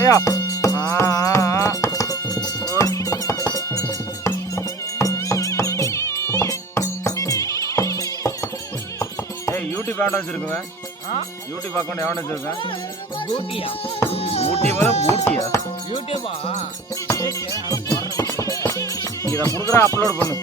ஐயா YouTube account வச்சிருக்கேன். YouTube account எவன் வச்சிருக்கேன்? பூட்டியா? பூட்டி மேல பூட்டியா? யூடியூபா? இதை கொடுக்குற அப்லோட் பண்ணு.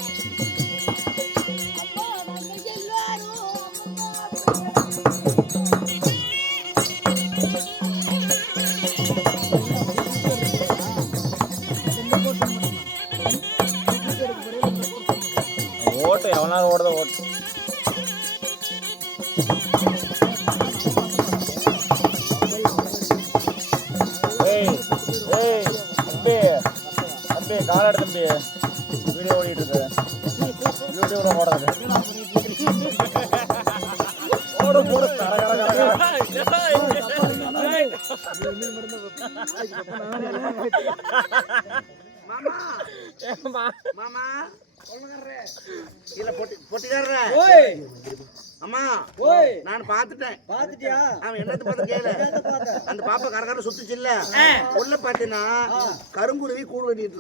ஓட்டு எவனாலும் ஓடுத ஓட்டு. தம்பி காலாடு தம்பி வீடியோ ஓடிட்டு இருக்கு. யூடியூப்ல ஓடுறது ஓடு போடு கர கர கர. மாமா மாமா சொல்லுங்கறே இல்ல பொட்டிக்காரரே. அம்மா நான் பாத்துட்டியா? அவன் என்னது பார்த்து கேளு. அந்த பாப்பா கரகர சுத்துச்சு இல்ல, உள்ள பாத்தீனா கருங்குருவி கூடு வெட்டிட்டு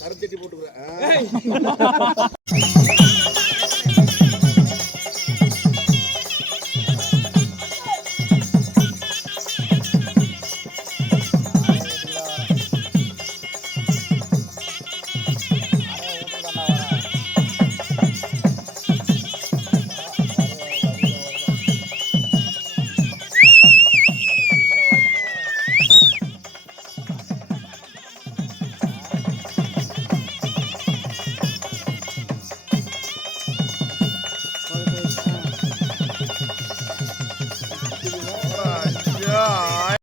கருத்தட்டி போட்டுக்கிறேன்.